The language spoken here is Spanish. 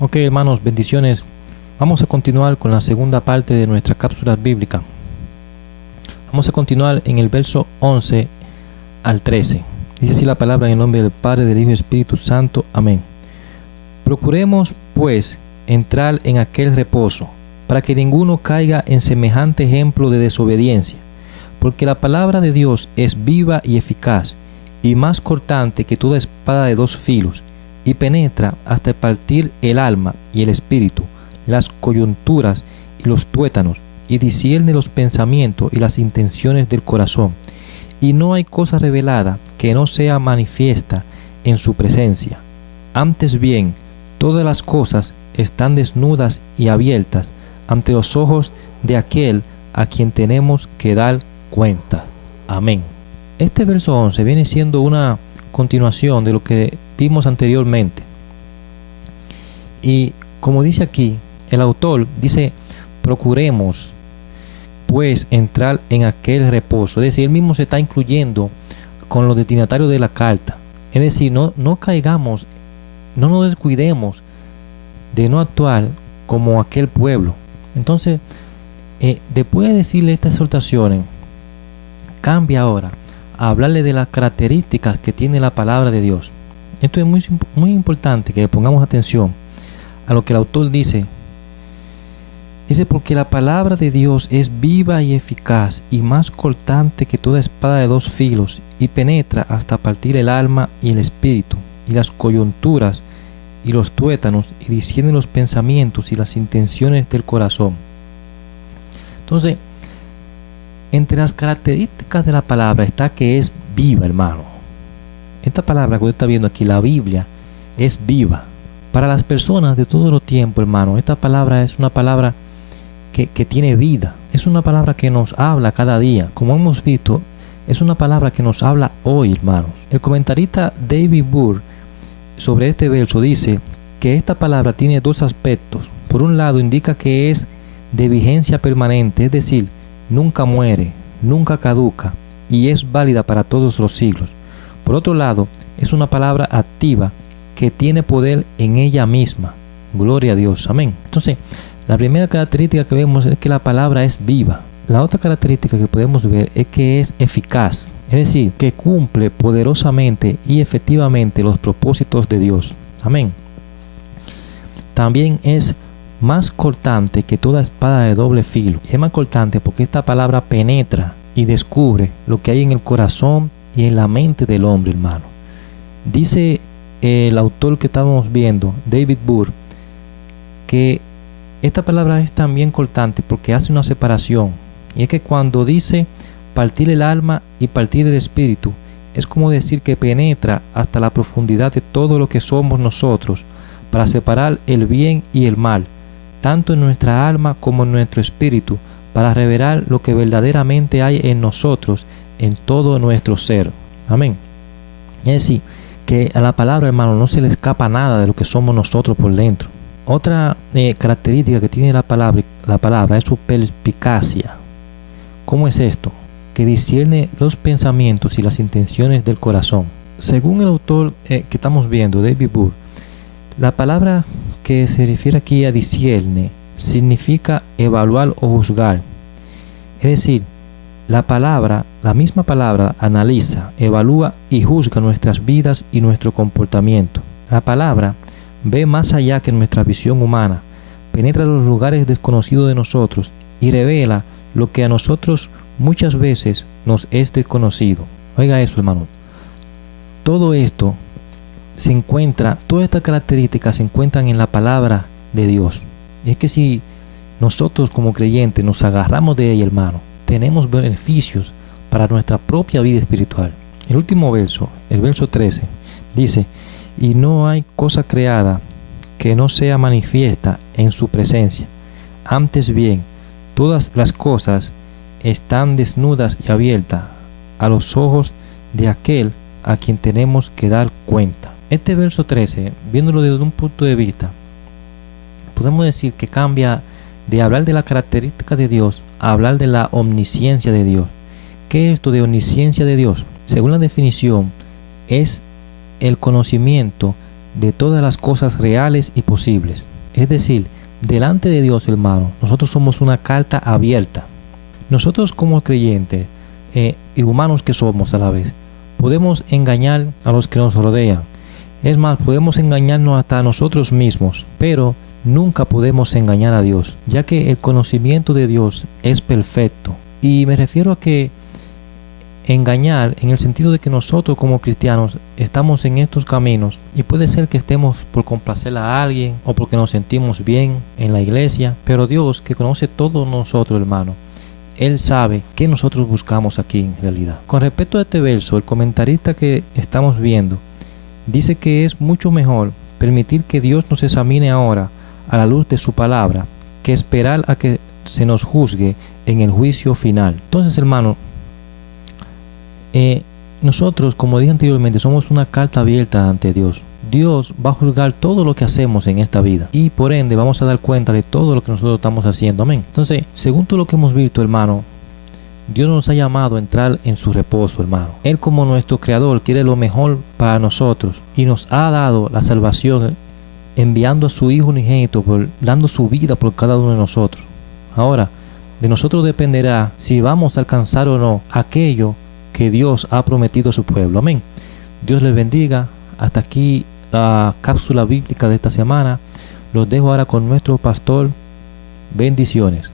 Ok, hermanos, bendiciones. Vamos a continuar con la segunda parte de nuestra cápsula bíblica. Vamos a continuar en el verso 11 al 13. Dice así la palabra en el nombre del Padre, del Hijo y del Espíritu Santo. Amén. Procuremos, pues, entrar en aquel reposo, para que ninguno caiga en semejante ejemplo de desobediencia. Porque la palabra de Dios es viva y eficaz, y más cortante que toda espada de dos filos, y penetra hasta partir el alma y el espíritu, las coyunturas y los tuétanos, y discierne los pensamientos y las intenciones del corazón. Y no hay cosa revelada que no sea manifiesta en su presencia. Antes bien, todas las cosas están desnudas y abiertas ante los ojos de aquel a quien tenemos que dar cuenta. Amén. Este verso 11 viene siendo una continuación de lo que vimos anteriormente. Y como dice aquí, el autor dice, procuremos pues entrar en aquel reposo. Es decir, él mismo se está incluyendo con los destinatarios de la carta. Es decir, no caigamos, no nos descuidemos de no actuar como aquel pueblo. Entonces, después de decirle estas exhortaciones, cambia ahora a hablarle de las características que tiene la palabra de Dios. Esto es muy importante que pongamos atención a lo que el autor dice. Dice, porque la palabra de Dios es viva y eficaz y más cortante que toda espada de dos filos, y penetra hasta partir el alma y el espíritu, y las coyunturas y los tuétanos, y discierne los pensamientos y las intenciones del corazón. Entonces, entre las características de la palabra está que es viva, hermano. Esta palabra que usted está viendo aquí, la Biblia, es viva. Para las personas de todos los tiempos, hermano, esta palabra es una palabra que tiene vida. Es una palabra que nos habla cada día. Como hemos visto, es una palabra que nos habla hoy, hermanos. El comentarista David Burr sobre este verso dice que esta palabra tiene dos aspectos. Por un lado, indica que es de vigencia permanente, es decir, nunca muere, nunca caduca y es válida para todos los siglos. Por otro lado, es una palabra activa que tiene poder en ella misma. Gloria a Dios. Amén. Entonces, la primera característica que vemos es que la palabra es viva. La otra característica que podemos ver es que es eficaz, es decir, que cumple poderosamente y efectivamente los propósitos de Dios. Amén. También es más cortante que toda espada de doble filo. Es más cortante porque esta palabra penetra y descubre lo que hay en el corazón y en la mente del hombre, hermano. Dice el autor que estábamos viendo, David Burr, que esta palabra es también cortante porque hace una separación. Y es que cuando dice partir el alma y partir el espíritu, es como decir que penetra hasta la profundidad de todo lo que somos nosotros para separar el bien y el mal, tanto en nuestra alma como en nuestro espíritu, para revelar lo que verdaderamente hay en nosotros, en todo nuestro ser. Amén. Es decir, que a la palabra, hermano, no se le escapa nada de lo que somos nosotros por dentro. Otra característica que tiene la palabra es su perspicacia. ¿Cómo es esto? Que discierne los pensamientos y las intenciones del corazón. Según el autor que estamos viendo, David Burr, la palabra que se refiere aquí a discierne significa evaluar o juzgar. Es decir, la misma palabra analiza, evalúa y juzga nuestras vidas y nuestro comportamiento. La palabra ve más allá que nuestra visión humana, penetra los lugares desconocidos de nosotros y revela lo que a nosotros muchas veces nos es desconocido. Oiga eso, hermano. Todo esto todas estas características se encuentran en la palabra de Dios. Y es que si nosotros como creyentes nos agarramos de ella, hermano, tenemos beneficios para nuestra propia vida espiritual. El último verso, el verso 13, dice, y no hay cosa creada que no sea manifiesta en su presencia. Antes bien, todas las cosas están desnudas y abiertas a los ojos de aquel a quien tenemos que dar cuenta. Este verso 13, viéndolo desde un punto de vista, podemos decir que cambia de hablar de la característica de Dios a hablar de la omnisciencia de Dios. ¿Qué es esto de omnisciencia de Dios? Según la definición, es el conocimiento de todas las cosas reales y posibles. Es decir, delante de Dios, hermano, nosotros somos una carta abierta. Nosotros como creyentes y humanos que somos a la vez, podemos engañar a los que nos rodean. Es más, podemos engañarnos hasta a nosotros mismos, pero nunca podemos engañar a Dios, ya que el conocimiento de Dios es perfecto. Y me refiero a que engañar en el sentido de que nosotros como cristianos estamos en estos caminos y puede ser que estemos por complacer a alguien o porque nos sentimos bien en la iglesia, pero Dios, que conoce todo nosotros, hermano, Él sabe qué nosotros buscamos aquí en realidad. Con respecto a este verso, el comentarista que estamos viendo dice que es mucho mejor permitir que Dios nos examine ahora a la luz de su palabra que esperar a que se nos juzgue en el juicio final. Entonces, hermano, nosotros, como dije anteriormente, somos una carta abierta ante Dios. Dios va a juzgar todo lo que hacemos en esta vida y por ende vamos a dar cuenta de todo lo que nosotros estamos haciendo. Amén. Entonces, según todo lo que hemos visto, hermano, Dios nos ha llamado a entrar en su reposo, hermano. Él, como nuestro creador, quiere lo mejor para nosotros y nos ha dado la salvación enviando a su Hijo unigénito, dando su vida por cada uno de nosotros. Ahora, de nosotros dependerá si vamos a alcanzar o no aquello que Dios ha prometido a su pueblo. Amén. Dios les bendiga. Hasta aquí la cápsula bíblica de esta semana. Los dejo ahora con nuestro pastor. Bendiciones.